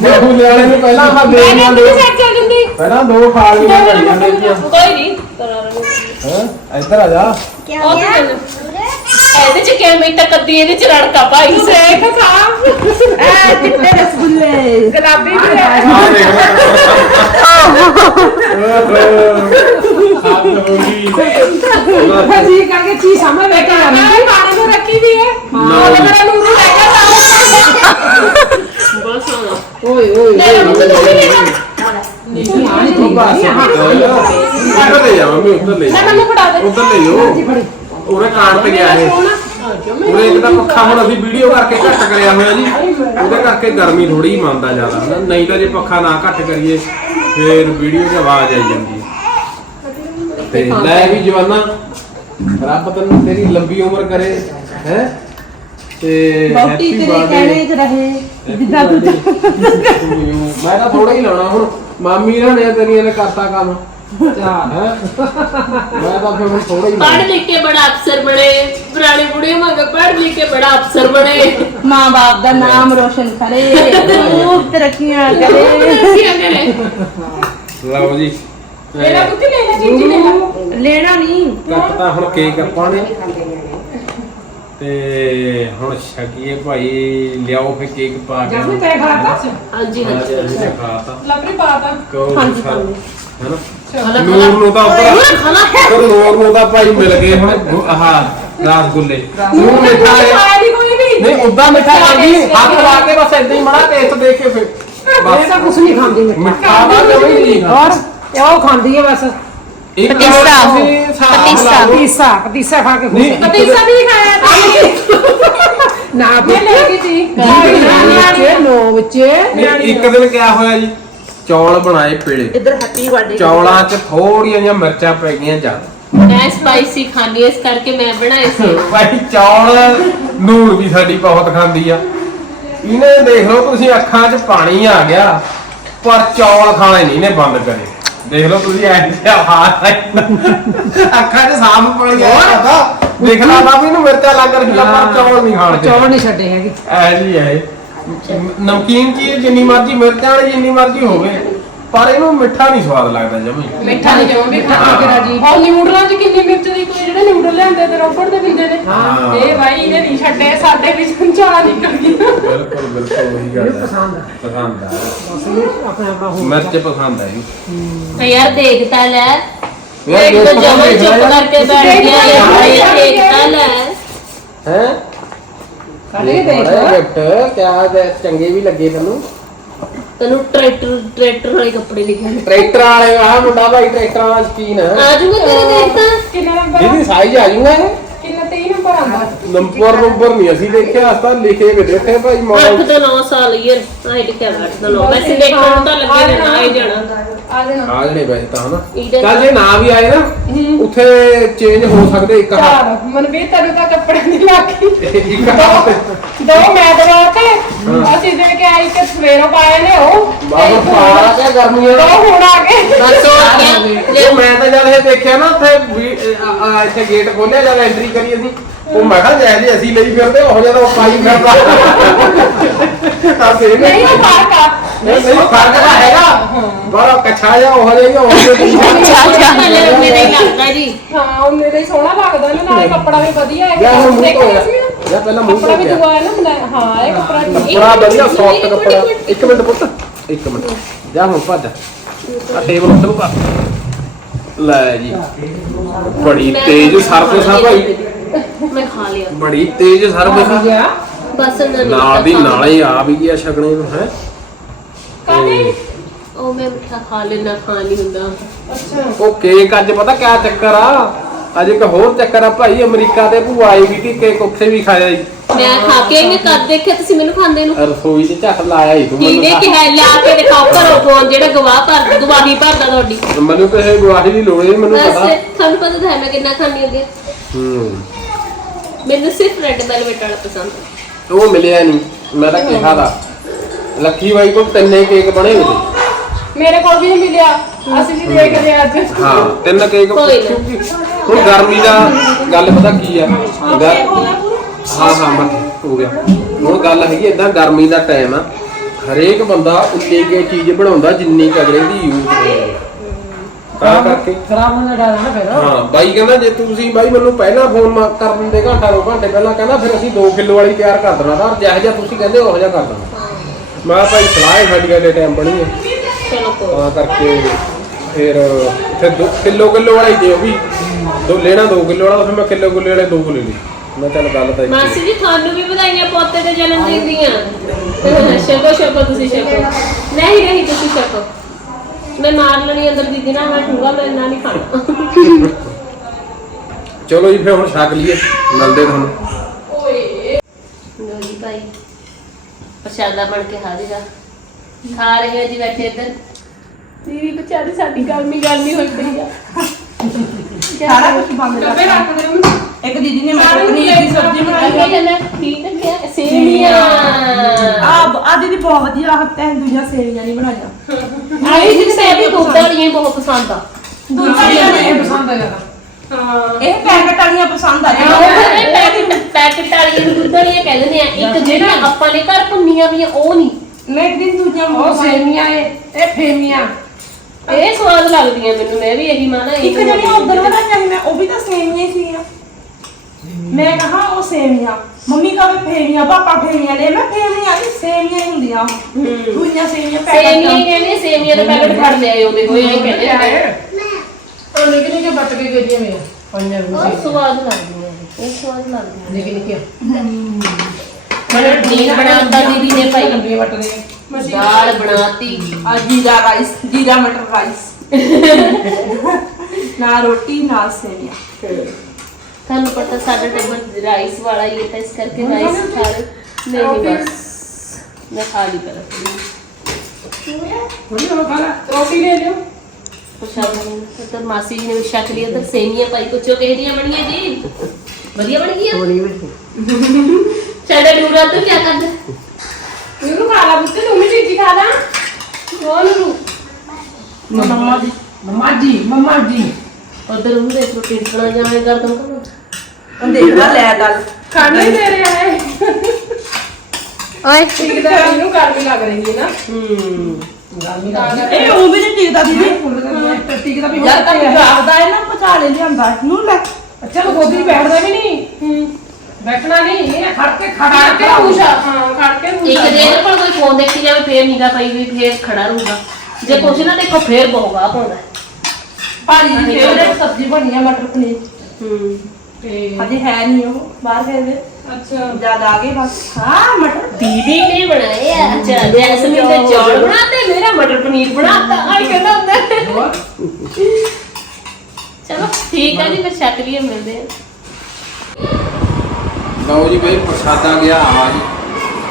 ਬਹੂ ਨਿਆਣੇ ਨੂੰ ਪਹਿਲਾਂ ਹਾਂ ਦੇ ਮੈਂ ਨਹੀਂ ਸੈਟ ਕਰ ਦਿੰਦੀ ਪਹਿਲਾਂ ਦੋ ਖਾਲ ਵੀ ਕਰ ਜਾਂਦੇ ਕੋਈ ਨਹੀਂ ਕਰਾ ਰਹੇ ਹਾਂ ਇੱਧਰ ਆ ਜਾ ਕੀ ਹੋ ਗਿਆ ਇਹਦੇ ਚ ਕਿਵੇਂ ਤਾਂ ਕੱਦੀ ਇਹਦੇ ਚ ਰੜਕਾ ਪਾਈ ਸੇਖ ਐ ਚਿੱਟੇ ਰਸਗੁੱਲੇ ਗੁਲਾਬੀ ਵੀ ਹੈ। ਆ ਦੇਖ ਹੱਥ ਹੋ ਗਈ ਜੀ ਕਰਕੇ ਚੀਜ਼ ਸਾਹਮਣੇ ਲੈ ਕੇ ਆਣੀ ਨਾਲੇ ਪਾਣੀ ਨੂੰ ਰੱਖੀ ਵੀ ਹੈ। ਉਹ ਮੇਰਾ ਨੂਰੂ ਲੈ ਕੇ ਤਾਂ ਬਸ ਓਏ ਓਏ। ਲੈ ਲਓ ਮੁੱਕ ਤੂੰ ਵੀ ਲੈ ਲਾ ਆਣੀ ਠੀਕ ਬਸ ਉੱਧਰ ਲੈ ਜਾ ਮੰਮੀ ਉੱਧਰ ਲੈ ਜਾ ਮੈਨੂੰ ਫੜਾ ਦੇ। ਉੱਧਰ ਲੈ ਜਾਓ ਉਹਨੇ ਕਾਰਡ ਤੇ ਗਿਆ ਇਹ। ਉਹਨੇ ਇੱਕ ਤਾਂ ਪੱਖਾ ਹੁਣ ਅਸੀਂ ਵੀਡੀਓ ਕਰਕੇ ਘੱਟ ਕਰਿਆ ਹੋਇਆ ਜੀ। ਉਹਦੇ ਕਰਕੇ ਗਰਮੀ ਥੋੜੀ ਹੀ ਮੰਨਦਾ ਜ਼ਿਆਦਾ। ਹਨਾ। ਨਹੀਂ ਤਾਂ ਜੇ ਪੱਖਾ ਨਾ ਘੱਟ ਕਰੀਏ ਫੇਰ ਵੀਡੀਓ 'ਚ ਆਵਾਜ਼ ਆਈ ਜਾਂਦੀ ਹੈ। ਤੇ ਲੈ ਵੀ ਜਵਾਨਾ ਰੱਬ ਤੈਨੂੰ ਤੇਰੀ ਲੰਬੀ ਉਮਰ ਕਰੇ ਹੈ? ਤੇ। ਕਹਿਣੇ 'ਚ ਰਹੇ ਜਿੱਦਾਂ ਤੂੰ ਮੈਂ ਤਾਂ ਥੋੜਾ ਹੀ ਲਾਉਣਾ ਹੁਣ। ਮਾਮੀ ਇਹਨਾਂ ਨੇ ਤੇਰੀਆਂ ਨੇ ਕਰਤਾ ਕੰਮ। ਮੈਂ ਤਾਂ ਫਿਰ ਥੋੜਾ ਹੀ ਪੜ੍ਹ ਲਿਖ ਕੇ ਬੜਾ ਅਫਸਰ ਬਣੇ। ਪੁਰਾਣੇ ਬੁੜੇ ਮੰਗ ਪੜ੍ਹ ਲਿਖ ਕੇ ਬੜਾ ਅਫਸਰ ਬਣੇ। ਮਾਂ ਬਾਪ ਦਾ ਨਾਮ ਰੋਸ਼ਨ ਕਰੇ। ਖੂਬ ਤਰੱਕੀਆਂ ਕਰੇ। ਲਓ ਜੀ। ਮੇਰਾ ਬੁੱਧ ਲੈ ਲੈ ਚੀਜੀ ਲੈ ਲੈ ਲੈਣਾ ਨਹੀਂ ਕੱਟਤਾ ਹੁਣ ਕੇਕ ਆਪਾਂ ਨੇ। ਤੇ ਹੁਣ ਛਕੀਏ ਭਾਈ ਲਿਆਓ ਫੇ ਕੇਕ ਪਾ ਕੇ। ਜਸਮੀ ਤੈ ਖਾਤਾ? ਹਾਂਜੀ ਹਾਂਜੀ। ਹਾਂਜੀ ਖਾਤਾ। ਲੱਭਰੀ ਪਾਤਾ। ਕਹੋ ਹਾਂਜੀ। ਹੈਨਾ? ਨੂਰ ਨੂੰ ਤਾਂ ਉੱਪਰ ਖਾਣਾ। ਪਰ ਨੂਰ ਨੂੰ ਤਾਂ ਭਾਈ ਮਿਲ ਗਏ ਹੁਣ ਗੁ- ਆਹ ਰਸਗੁੱਲੇ। ਨੂਰ ਮਿੱਠਾ ਹੈ। ਆਇਆ ਨਹੀਂ ਕੋਈ ਵੀ। ਨਹੀਂ ਉਦਾਂ ਮਿੱਠਾ ਖਾਂਦੀ ਹੱਥ ਲਾ ਕੇ ਬਸ ਏਦਾਂ ਹੀ ਮੜਾ ਟੇਸਟ ਦੇਖ ਕੇ ਫਿਰ। ਇਹ ਤਾਂ ਕੁਛ ਨਹੀਂ ਖਾਂਦੀ ਮਿੱਠਾ। ਮਿੱਠਾ ਦਾ ਜਮੀ ਨਹੀਂ ਔਰ ਇਹ ਉਹ ਖਾਂਦੀ ਹੈ ਬਸ। ਇੱਕ ਪਤੀਸਾ। ਪਤੀਸਾ। ਪਤੀਸਾ ਪਤੀਸਾ ਖਾ ਕੇ ਨਹੀਂ ਖੁਸ਼ ਪਤੀਸਾ ਵੀ ਖਾਇਆ ਨਾ ਮੈਂ ਲੈ ਗਈ ਸੀ। ਬੱਚੇ ਨੋ ਬੱਚੇ ਨਹੀਂ, ਇੱਕ ਦਿਨ ਕਿਆ ਹੋਇਆ ਜੀ ਚੌਲ ਬਣਾਏ ਪੀਲੇ। ਇੱਧਰ ਹੈਪੀ ਬਰਥਡੇ ਚੌਲਾਂ 'ਚ ਥੋੜੀਆਂ ਜਿਹੀਆਂ ਮਿਰਚਾਂ ਪੈ ਗਈਆਂ ਜ਼ਿਆਦਾ। ਮੈਂ ਸਪਾਈਸੀ ਖਾਣੀ ਇਸ ਕਰਕੇ ਮੈਂ ਬਣਾਏ ਸੀ। ਭਾਈ ਚੌਲ ਨੂਰ ਵੀ ਸਾਡੀ ਬਹੁਤ ਖਾਂਦੀ ਆ। ਇਹਨੇ ਦੇਖ ਲਓ ਤੁਸੀਂ ਅੱਖਾਂ 'ਚ ਪਾਣੀ ਆ ਗਿਆ ਪਰ ਚੌਲ ਖਾਣੇ ਨਹੀਂ ਨੇ ਬੰਦ ਕਰੇ। ਦੇਖ ਲਓ ਤੁਸੀਂ ਐ ਹਾਲ ਅੱਖਾਂ 'ਚ ਸਾਫ਼ ਪਾਣੀ ਆ ਗਿਆ ਦੇਖ ਲਾ ਨਾ ਵੀ ਇਹਨੂੰ ਮਿਰਚਾਂ ਲੱਗ ਰਹੀਆਂ ਪਰ ਚੌਲ ਨਹੀਂ ਖਾਣ ਚੌਲ ਨਹੀਂ ਛੱਡੇ ਹੈਗੇ। ਐ ਜੀ ਐ। ਨਮਕੀਨ ਚੀਜ਼ ਜਿੰਨੀ ਮਰਜ਼ੀ ਮਿਰਚਾਂ ਵਾਲੀ ਜਿੰਨੀ ਮਰਜ਼ੀ ਹੋਵੇ ਪਰ ਇਹਨੂੰ ਮਿੱਠਾ ਨਹੀਂ ਸਵਾਦ ਲੱਗਦਾ ਜਮੀ। ਮਿੱਠਾ ਨਹੀਂ ਜਮਾ ਵੀ ਖਾ ਕੇ ਰਾਜੀ ਉਹ ਨਿਊਡਲਾਂ 'ਚ ਕਿੰਨੀ ਮਿਰਚ ਦੀ ਕੋਈ ਜਿਹੜੇ ਨਿਊਡਲ ਲਿਆਂਦੇ ਤੇ ਰੋਪੜ ਦੇ ਪਿੰਦੇ ਨੇ? ਹਾਂ। ਇਹ ਭਾਈ ਇਹਨੇ ਨਹੀਂ ਛੱਡੇ ਸਾਡੇ ਵੀ ਸੰਚਾਲਾ ਨਿਕਲ ਗਿਆ ਬਿਲਕੁਲ ਬਿਲਕੁਲ ਉਹੀ ਗੱਲ ਹੈ। ਪਸੰਦ ਆ ਪਸੰਦ ਆ ਇਹ ਆਪਣਾ ਆਪਣਾ ਹੋ ਮਿਰਚ ਪਸੰਦ ਹੈ। ਜੀ। ਯਾਰ ਦੇਖਤਾ ਲੈ। ਯਾਰ ਇੱਕ ਤਾਂ ਜਮਾ ਦੇਖ ਚੁੱਪ। ਕਰਕੇ ਬੈਠ ਗਿਆ ਲੈ। ਦੇਖਤਾ ਲੈ। ਹੈਂ? ਕੱਢ ਕੇ ਦੇਖ ਗਿਫਟ ਕਿਆ ਦੇ- ਚੰਗੇ ਵੀ ਲੱਗੇ ਤੈਨੂੰ? ਤੈਨੂੰ ਟਰੈਕਟਰ ਟਰੈਕਟਰ ਵਾਲੇ ਕੱਪੜੇ ਲਿਖੇ ਨੇ ਟਰੈਕਟਰ ਵਾਲੇ ਆ ਮੁੰਡਾ ਭਾਈ ਟਰੈਕਟਰਾਂ ਦਾ ਸ਼ਕੀਨ ਹੈ। ਆ ਜੂਗਾ ਤੇਰੇ ਦੇਖਤਾ ਕਿੰਨਾ ਨੰਬਰ ਇਹਦੀ ਸਾਈਜ਼ ਆ ਜੂਗਾ ਇਹ? ਕਿੰਨਾ 23 ਨੰਬਰ ਨੰਬਰ ਨੰਬਰ ਨਹੀਂ ਅਸੀਂ ਦੇਖਿਆ ਅਸਾਂ ਲਿਖੇ ਵੀ ਦੇਖੇ ਭਾਈ 8 ਮਾਡਲ ਤੋਂ 9 ਸਾਲ ਯਾਰ ਹਾਈਟ ਕਿਆ 8 ਤੋਂ 9 ਵੈਸੇ ਦੇਖਣ ਨੂੰ ਤਾਂ ਲੱਗੇ ਨੇ ਨਾ ਹੀ ਜਾਣਾ। ਆ ਦੇਣਾ ਆ ਜਣੇ ਵੈਸੇ ਤਾਂ ਹਨਾ? ਇਹਦੇ ਚੱਲ ਜੇ ਨਾ ਵੀ ਆਏ ਨਾ ਉੱਥੇ ਚੇਂਜ ਹੋ ਸਕਦੇ ਇੱਕ ਹੱਥ। ਚਾਰ ਮਨਵੀਰ ਤੈਨੂੰ ਤਾਂ ਕੱਪੜੇ ਨਹੀਂ ਲੱਗੀ। ਇੱਕ ਹੱਥ ਦੋ ਮੈਂ ਦਵਾ ਕੇ ਅਸੀਂ ਦੇ ਕੇ ਆਈ ਤੇ ਸਵੇਰੋਂ ਪਾਏ ਨੇ ਉਹ। ਬਾਬਾ ਪਾਰਾ ਕਿਆ ਗਰਮੀਆਂ ਦੋ ਦਾ ਹੁਣ ਆ ਗਏ। ਬਸ ਜੇ ਮੈਂ ਤਾਂ ਜਦ ਇਹ ਦੇਖਿਆ ਨਾ ਉੱਥੇ ਵੀ, ਅ, ਅ, ਇੱਥੇ ਗੇਟ ਖੋਲਿਆ ਜਦ ਐਂਟਰੀ ਕਰੀ ਅਸੀਂ। ਉਹ ਮੈਂ ਕਿਹਾ ਜੈ ਜੀ ਅਸੀਂ ਲਈ ਫਿਰਦੇ ਉਹ ਜ਼ਿਆਦਾ ਉਹ ਪਾਈ ਫਿਰਦਾ। ਤਾਂ ਫੇਰ ਨਹੀਂ ਉਹ ਫ਼ਰਕ ਆ। ਨਹੀਂ ਨਹੀਂ ਫ਼ਰਕ ਤਾਂ ਹੈਗਾ। ਬੜਾ ਕੱਛਾ ਜਿਹਾ ਉਹ ਜਿਹਾ ਉਹ ਜਿਹਾ ਕਲਰ ਮੇਰੇ ਹੀ ਲੱਗਦਾ ਜੀ। ਹਾਂ ਉਹ ਮੇਰੇ ਸੋਹਣਾ ਲੱਗਦਾ ਨਾ ਨਾਲੇ ਕੱਪੜਾ ਵੀ ਵਧੀਆ ਹੈ। ਯਾ ਹੁਣ ਮੂੰਹ ਧੋਇਆ। ਦੇਖਿਆ ਯਾ ਪਹਿਲਾਂ ਮੂੰਹ ਕੱਪੜਾ ਵੀ ਧੋਇਆ। ਦੁਆ ਹੈ ਨਾ ਇਹ ਕੱਪੜਾ ਠੀਕ ਬੜਾ ਵਧੀਆ ਸੌਫਟ ਕੱਪੜਾ। ਇੱਕ ਮਿੰਟ ਪੁੱਤ ਇੱਕ ਮਿੰਟ। ਜਾ ਹੁਣ ਭੱਜ। ਆ ਟੇਬਲ ਉੱਤੇ ਪਾ ਲੈ ਜੀ। ਬੜੀ ਤੇਜ਼ ਸਰਵਿਸ ਆ ਭਾਈ। ਮੈਂ ਖਾ ਲਿਆ। ਬੜੀ ਤੇਜ਼ ਸਰਵਿਸ ਗਿਆ। ਬਸ ਨਾ ਨਾਲ ਦੀ ਨਾਲ ਹੀ ਆ ਵੀ ਗਿਆ ਛਕਣੇ ਨੂੰ ਹੈ? ਉਹ ਮੈਂ ਮਿੱਠਾ ਖਾ ਲੈਣਾ ਖਾ ਨਹੀਂ ਹੁੰਦਾ ਉਹ ਕੇਕ ਅੱਜ ਪਤਾ ਕਿਆ ਚੱਕਰ ਆ? ਅੱਜ ਇੱਕ ਹੋਰ ਚੱਕਰ ਆ ਭਾਈ ਅਮਰੀਕਾ ਤੇ ਭੂਆ ਆਈ ਵੀ ਕਿ ਕੇਕ ਉੱਥੇ ਵੀ ਖਾਇਆ ਜੀ ਮੈਂ ਖਾ ਕੇ ਇਹਨੇ ਕਰ ਦੇਖਿਆ ਤੁਸੀਂ ਮੈਨੂੰ ਖਾਂਦੇ ਨੂੰ? ਰਸੋਈ 'ਚ ਝੱਟ ਲਾਇਆ ਹੀ ਤੂੰ ਕਿਹਨੇ ਮੈਨੂੰ। ਕਿਹਾ ਲਿਆ ਕੇ ਦਿਖਾਓ ਘਰੋਂ ਫੋਨ ਜਿਹੜਾ ਗਵਾਹ ਭਰ ਗਵਾਹੀ ਭਰਦਾ ਤੁਹਾਡੀ। ਮੈਨੂੰ ਕਿਸੇ ਗਵਾਹੀ ਦੀ ਲੋੜ ਨਹੀਂ ਮੈਨੂੰ ਬਸ ਪਤਾ। ਤੁਹਾਨੂੰ ਪਤਾ ਤਾਂ ਹੈ ਮੈਂ ਕਿੰਨਾ ਖਾਣੀ ਹੁੰਦੀ ਆ ਹੂੰ। ਮੈਨੂੰ ਸਿਰਫ ਰੈੱਡ ਵੈਲਵਟ ਵਾਲਾ ਪਸੰਦ ਹੈ ਉਹ ਮਿਲਿਆ ਨਹੀਂ ਮੈਂ ਤਾਂ ਕਿਹਾ ਦਾ। ਲੱਕੀ ਬਾਈ ਕੋਲ ਤਿੰਨੇ ਕੇਕ ਬਣੇ ਹੋਏ ਸੀ ਮੇਰੇ ਕੋਲ ਵੀ ਨਹੀਂ ਮਿਲਿਆ। ਅਸੀਂ ਵੀ ਦੇਖ ਰਹੇ ਅੱਜ। ਹਾਂ ਤਿੰਨ ਕੇਕ ਕੋਈ ਨਾ। ਹੁਣ ਗਰਮੀ ਦਾ ਗੱਲ ਪਤਾ ਕੀ ਆ? ਗਰ- ਹਾਂ ਹਾਂ ਮੈਂ ਹੋ ਗਿਆ। ਹੁਣ ਗੱਲ ਹੈਗੀ ਇਦਾਂ ਗਰਮੀ ਦਾ ਟਾਈਮ ਆ। ਹਰੇਕ ਬੰਦਾ ਉਨੀ ਕੇ ਚੀਜ਼ ਬਣਾਉਂਦਾ ਜਿੰਨੀ ਕਗਰੇ ਦੀ ਯੂਜ਼ ਹੋਵੇ। ਤਾਂ ਕਰਕੇ। ਖਰਾਬ ਹੋਣ ਦਾ ਡਰ ਹੈ ਨਾ ਫਿਰ। ਹਾਂ ਬਾਈ ਕਹਿੰਦਾ ਜੇ ਤੁਸੀਂ ਬਾਈ ਮੈਨੂੰ ਪਹਿਲਾਂ ਫੋਨ ਕਰ ਦਿੰਦੇ ਘੰਟਾ ਦੋ ਘੰਟੇ ਪਹਿਲਾਂ ਕਹਿੰਦਾ ਫਿਰ ਅਸੀਂ 2 ਕਿਲੋ ਵਾਲੀ ਤਿਆਰ ਕਰ ਦੇਣਾ ਤਾਂ। ਜਿਹੋ ਜਿਹਾ ਤੁਸੀਂ ਕਹਿੰਦੇ ਉਹ ਜਿਹਾ ਕਰ ਦੇਣਾ। ਮੈਂ ਭਾਈ ਸਲਾਹ ਹੈ ਸਾਡੀ ਗੱਲ ਟਾਈਮ ਬਣੀ ਹੈ। ਚਲੋ ਕੋਈ ਤਾਂ ਕਰਕੇ ਫਿਰ ਫਿਰ 2 ਕਿਲੋ ਕਿਲੋ ਵਾਲਾ ਹੀ ਦਿਓ ਵੀ। ਦੋ ਲੈਣਾ 2 ਕਿਲੋ ਵਾਲਾ ਫਿਰ ਮੈਂ ਕਿਲੋ ਕਿਲੋ ਵਾਲੇ ਦੋ ਲੈ ਲਈ। ਮੈਂ ਚੱਲ ਗੱਲ ਤਾਂ ਇੱਕ ਹੀ। ਮਾਸੀ ਜੀ ਤੁਹਾਨੂੰ ਵੀ ਵਧਾਈਆਂ ਪੋਤੇ ਦੇ ਜਨਮ ਦਿਨ ਦੀਆਂ। ਸ਼ਕੋ ਸ਼ਕੋ ਤੁਸੀਂ ਸ਼ਕੋ। ਨਹੀਂ ਨਹੀਂ ਤੁਸੀਂ ਸ਼ਕੋ। ਮੈਂ ਮਾਰ ਲੈਣੀ ਅੰਦਰ ਦੀਦੀ ਨਾਲ ਮੈਂ ਠੂਗਾ ਮੈਂ ਇੰਨਾ ਨਹੀਂ ਖਾਣਾ। ਚਲੋ ਜੀ ਫਿਰ ਹੁਣ ਛਕ ਲਈਏ ਮਿਲਦੇ ਤੁਹਾਨੂੰ। ਲੋ ਜੀ ਭਾਈ ਪ੍ਰਸ਼ਾਦਾ ਬਣ ਕੇ ਹਾਜ਼ਰ ਆ। ਖਾ ਰਹੇ ਹਾਂ ਜੀ ਬੈਠੇ ਇੱਧਰ। ਦੀਦੀ ਵਿਚਾਰੀ ਸਾਡੀ ਗਰਮੀ ਗਰਮੀ ਹੋਈ ਪਈ ਆ। ਸਾਰਾ ਕੁਝ ਬੰਦ ਕਰ। ਇੱਕ ਦੀਦੀ ਨੇ ਮਟਰ ਪਨੀਰ ਦੀ ਆ ਆ ਦੀਦੀ ਬਹੁਤ ਵਧੀਆ ਹੱਥ ਹੈ ਦੂਜਾ ਸੇਵੀਆਂ ਨਹੀਂ ਬਣਾਈਆਂ। ਆਈ ਜੀ ਸੇਵੀ ਦੁੱਧ ਵਾਲੀਆਂ ਬਹੁਤ ਪਸੰਦ ਆ। ਦੂਜੀਆਂ ਨੇ ਪਸੰਦ ਆ ਹਾਂ। ਇਹ ਪੈਕਟ ਵਾਲੀਆਂ ਪਸੰਦ ਆ ਉਹ ਪੈਕਟ ਪੈਕਟ ਵਾਲੀਆਂ ਨੂੰ ਦੁੱਧ ਵਾਲੀਆਂ ਕਹਿੰਦੇ ਨੇ ਇੱਕ ਜਿਹੜੀਆਂ ਆਪਾਂ ਨੇ ਘਰ ਭੁੰਨੀਆਂ ਵੀ ਉਹ ਨਹੀਂ। ਮੈਂ ਇੱਕ ਦਿਨ ਦੂਜੀਆਂ ਉਹ ਸੇਮੀਆਂ ਇਹ ਇਹ ਫੇਮੀਆਂ। ਇਹ ਸਵਾਦ ਲੱਗਦੀਆਂ ਮੈਨੂੰ ਮੈਂ ਵੀ ਇਹੀ ਮਾਨਾ ਇੱਕ ਜਿਹੜੀ ਉਧਰ ਬਣਾਈਆਂ ਸੀ ਮੈਂ ਉਹ ਵੀ ਤਾਂ ਸੇਵੀਆਂ ਹੀ ਸੀਗੀਆਂ। ਮੈਂ ਕਹਾ ਉਹ ਸੇਵੀਆਂ? ਮੰਮੀ ਕਹੇ ਫੇਵੀਆਂ ਪਾਪਾ ਫੇਵੀਆਂ ਲੈ ਮੈਂ ਫੇਵੀਆਂ ਨਹੀਂ ਸੇਵੀਆਂ ਹੀ ਹੁੰਦੀਆਂ। ਦੂਜੀਆਂ ਸੇਵੀਆਂ ਸੇਮੀਆਂ ਹੀ ਕਹਿੰਦੇ ਸੇਮੀਆਂ ਦਾ ਪੈਕਟ ਫੜ ਲਿਆ ਉਹਦੇ ਹੋਏ ਐਂ ਕਹਿੰਦੇ ਨੇ। ਉਹ ਨਿੱਕੇ ਨਿੱਕੇ ਬੱਟ ਕੇ ਗਈਆਂ ਮੇਰੀਆਂ ਪੰਜਾਂ ਨੂੰ ਉਹ ਸਵਾਦ ਲੱਗਦੀਆਂ ਨੇ, ਉਹ ਸਵਾਦ ਲੱਗਦੀਆਂ ਨਿੱਕੇ ਨਿੱਕੇ ਮਟਰ ਪਨੀਰ ਬਣਾਤਾ ਦੀਦੀ ਨੇ ਭਾਈ। ਲੰਬੀਆਂ ਬੱਟ ਦੇ ਦਾਲ ਬਣਾਤੀ। ਆ ਜੀਰਾ ਰਾਈਸ ਜੀਰਾ ਮਟਰ ਰਾਈਸ। *laughs* ਨਾ ਰੋਟੀ ਨਾ ਸੇਵੀਆਂ। ਤੁਹਾਨੂੰ ਪਤਾ ਸਾਡਾ ਟੇਬਲ ਰਾਈਸ ਵਾਲਾ ਹੀ ਹੈ ਤਾਂ ਇਸ ਕਰਕੇ ਰਾਈਸ ਖਾ ਰਹੇ। ਨਹੀਂ ਬਸ। ਮੈਂ ਖਾ ਲਈ ਕਰ ਬੋਲੀ ਉਹ ਖਾਲਾ ਰੋਟੀ ਲੈ ਲਿਓ। ਪ੍ਰਸ਼ਾਦ ਨੂੰ ਤਾਂ ਮਾਸੀ ਜੀ ਨੇ ਵੀ ਛਕ ਲਿਆ ਤਾਂ ਸੇਮੀਆਂ ਭਾਈ ਪੁੱਛੋ ਕਿਹੜੀਆਂ ਬਣੀਆਂ ਜੀ? ਵਧੀਆ ਬਣ ਗਈਆਂ ਸਾਡਾ ਨੂਰਾ ਤੂੰ ਕੀ ਕਰਦਾ? ਇਹਨੂੰ ਖਾ ਲਾ ਬੁੱਤੇ ਤੂੰ ਵੀ ਚੀਜ਼ੀ ਖਾ ਲਾ। ਉਹ ਨੂੰ ਮੰਮਾ ਦੀ ਮੰਮਾ ਜੀ ਮੰਮਾ ਜੀ। ਉਧਰ ਉਹਨੂੰ ਦੇਖ ਲੋ ਟਿੰਡ ਬਣਾ ਜਾਵੇਂ ਗਰਦਨ ਕਰੋ ਉਹ ਦੇਖਦਾ ਲੈ ਡਲ ਖਾਣਾ ਹੀ ਦੇ ਰਿਹਾ ਹੈ ਓਏ ਠੀਕ ਤਾਂ ਇਹਨੂੰ ਗਰਮੀ ਲੱਗ ਰਹੀ ਹੈ ਨਾ। ਹੂੰ। ਗਰਮੀ ਕਰਕੇ ਇਹ ਉਹ ਵੀ ਨਹੀਂ ਟਿਕਦਾ ਦੀਦੀ। ਟਿੱਕੀ ਦਾ ਵੀ ਯਾਰ ਤਾਂ ਜਾਪਦਾ ਹੈ ਨਾ ਪਚਾ ਲੈ ਲਿਆਂਦਾ। ਨੂੰ ਲੈ। ਅੱਛਾ ਉਹ ਗੋਦੀ ਬੈਠਦਾ ਵੀ ਨਹੀਂ। ਬੈਠਣਾ ਨਹੀਂ ਇਹ ਖੜ ਕੇ ਖੜਾ ਖੜ ਕੇ ਪੂਛਾ ਹਾਂ ਖੜ ਕੇ ਇੱਕ ਪੂਛਾ ਦਿਨ ਪਰ ਕੋਈ ਫੋਨ ਦੇਖੀ ਜਾਵੇ ਫੇਰ ਨਿਗਾ ਪਈ ਵੀ ਫੇਰ ਖੜਾ ਰਹੂਗਾ। ਜੇ ਕੁਛ ਨਾ ਦੇਖੋ ਫੇਰ ਬਹੁਗਾ ਪਾਉਂਦਾ ਭਾਜੀ ਦੀ ਫੇਵਰੇਟ ਸਬਜ਼ੀ ਬਣੀ ਆ ਮਟਰ ਪਨੀਰ ਹੂੰ। ਤੇ ਹਜੇ ਹੈ ਨਹੀਂ ਉਹ ਬਾਹਰ ਗਏ ਵੇ ਅੱਛਾ। ਜਦ ਆ ਗਏ ਬਸ। ਹਾਂ ਮਟਰ ਦੀਦੀ ਨੇ ਬਣਾਇਆ ਅੱਛਾ ਜੈਸਮੀਨ ਦੇ ਚੌਲ ਬਣਾਤੇ ਮੇਰਾ ਮਟਰ ਪਨੀਰ ਬਣਾਤਾ। ਆਈ ਕਹਿੰਦਾ ਹੁੰਦਾ। ਚਲੋ ਠੀਕ ਹੈ ਜੀ ਫਿਰ ਛੱਕ ਲਈਏ ਮਿਲਦੇ ਆ। ਲਓ ਜੀ ਬਈ ਪ੍ਰਸ਼ਾਦਾ ਗਿਆ। ਆ ਜੀ।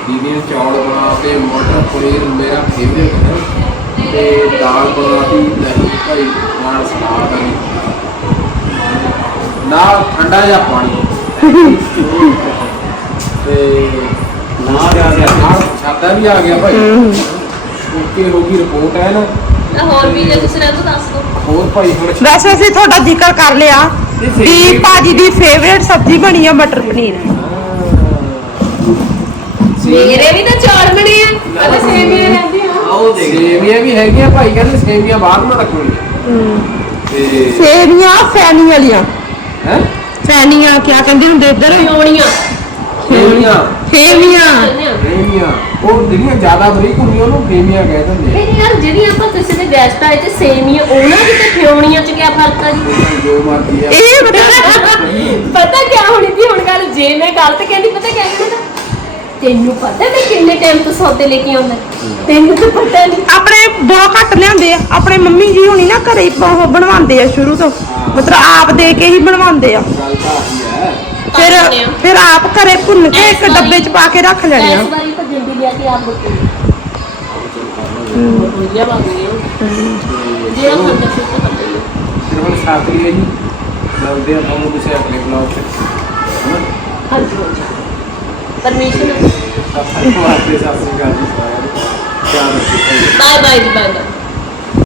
ਦੀਦੀ ਨੇ ਚੌਲ ਬਣਾ ਕੇ ਮਟਰ ਪਨੀਰ ਮੇਰਾ ਫੇਵਰੇਟ ਹੈ। ਤੇ ਦਾਲ ਬਣਾਤੀ ਨਹੀਂ ਭਾਈ ਨਾਲ ਸਲਾਦ ਨਾਲ ਠੰਡਾ ਜਿਹਾ ਪਾਣੀ। ਤੇ ਨਾਲ ਆ ਗਿਆ ਨਾਲ ਪ੍ਰਸ਼ਾਦਾ ਵੀ ਆ ਗਿਆ ਭਾਈ। ਓਕੇ ਹੋ ਗਈ ਰਿਪੋਰਟ ਹੈ ਨਾ ਹੋਰ ਵੀ ਜੇ ਤੁਸੀਂ ਰਹਿ ਤਾਂ ਦੱਸ ਦਿਓ। ਹੋਰ ਭਾਈ ਹੁਣ ਵੈਸੇ ਅਸੀਂ ਤੁਹਾਡਾ ਜ਼ਿਕਰ ਕਰ ਲਿਆ। ਵੀ ਭਾਜੀ ਦੀ ਫੇਵਰੇਟ ਸਬਜ਼ੀ ਬਣੀ ਆ ਮਟਰ ਪਨੀਰ। ਮੇਰੇ ਵੀ ਤਾਂ ਚੌਲ ਬਣੇ ਆ। ਅਰੇ ਸੇਵੀਆਂ ਰਹਿੰਦੀਆਂ ਆਓ ਦੇਖ ਸੇਵੀਆਂ ਵੀ ਹੈਗੀਆਂ ਭਾਈ ਕਹਿੰਦੇ ਸੇਵੀਆਂ ਬਾਅਦ में ਰੱਖਣੀਆਂ। ਤੇ ਸੇਵੀਆਂ ਫੈਨੀ ਵਾਲੀਆਂ। ਹੈ? ਫੈਨੀਆਂ ਕਿਆ ਕਹਿੰਦੇ ਹੁੰਦੇ ਇੱਧਰ? ਹੋਣੀਆਂ ਸੇਵੀਆਂ। ਫੇਵੀਆਂ ਸੇਵੀਆਂ। ਉਹ ਜਿਹੜੀਆਂ ਜ਼ਿਆਦਾ ਬਰੀਕ ਹੁੰਦੀਆਂ ਉਹਨੂੰ ਫੇਮੀਆਂ ਕਹਿ ਦਿੰਦੇ ਫਿਰ ਯਾਰ ਜਿਹੜੀਆਂ ਆਪਾਂ ਕਿਸੇ ਦੇ ਗੈਸਟ ਆਏ ਤੇ ਸੇਮੀਆਂ ਉਹਨਾਂ ਦੀ ਤੇ ਫਿਉਣੀਆਂ ਚ ਕੀ ਫ਼ਰਕ ਆ ਜੀ? ਜੋ ਮਰਜ਼ੀ ਆ। ਇਹ *laughs* ਪਤਾ ਪਤਾ ਕੀ ਹੋਣੀ ਸੀ? ਹੁਣ ਗੱਲ ਜੇ ਮੈਂ ਗਲਤ ਕਹਿੰਦੀ ਪਤਾ ਕਹਿਣਾ ਤੈਨੂੰ ਪਤਾ ਮੈਂ ਕਿੰਨੇ ਟਾਈਮ ਤੋਂ ਸੌਦੇ ਲੈ ਕੇ ਆਉਂਦਾ। ਤੈਨੂੰ ਤਾਂ ਪਤਾ ਨਹੀਂ ਆਪਣੇ ਬਹੁਤ ਘੱਟ ਲਿਆਂਦੇ ਆ। ਆਪਣੇ ਮੰਮੀ ਜੀ ਹੁਣੀ ਨਾ ਘਰੇ ਹੀ ਉਹ ਬਣਵਾਉਂਦੇ ਆ ਸ਼ੁਰੂ ਤੋਂ। ਮਤਲਬ ਆਪ ਦੇ ਕੇ ਹੀ ਬਣਵਾਉਂਦੇ ਆ। ਹੈ। ਫਿਰ। ਫਿਰ ਆਪ ਘਰੇ ਭੁੰਨ ਕੇ ਇੱਕ ਡੱਬੇ 'ਚ ਪਾ ਕੇ ਰੱਖ ਲੈਣੇ ਆ। ਇਸ ਵਾਰੀ ਤਾਂ ਜਲਦੀ ਲਿਆ ਕੇ ਆਪ ਬੁੱਤੇ ਵਧੀਆ ਬਣ ਗਈ ਉਹ। ਜਿਹੜਾ ਖਾਂਦਾ ਸੀ ਉਹ ਤਾਂ ਖਾਂਦਾ ਹੀ ਆ। ਫਿਰ ਹੁਣ ਸਾਥੀ ਹੈ ਜੀ ਮਿਲਦੇ ਆ ਤੁਹਾਨੂੰ ਕਿਸੇ ਅਗਲੇ ਬਲੌਗ ਚ ਹਾਂਜੀ। ਹਾਂਜੀ ਪਰਮੇਸ਼ਰ ਸਭ ਤੋਂ ਵਾਸਤੇ ਸਤਿ ਸ੍ਰੀ ਅਕਾਲ ਜੀ ਸਾਰਿਆਂ ਨੂੰ ਪਿਆਰ ਰੱਖਿਓ ਬਾਏ ਬਾਏ ਜੀ ਬਾਏ ਬਾਏ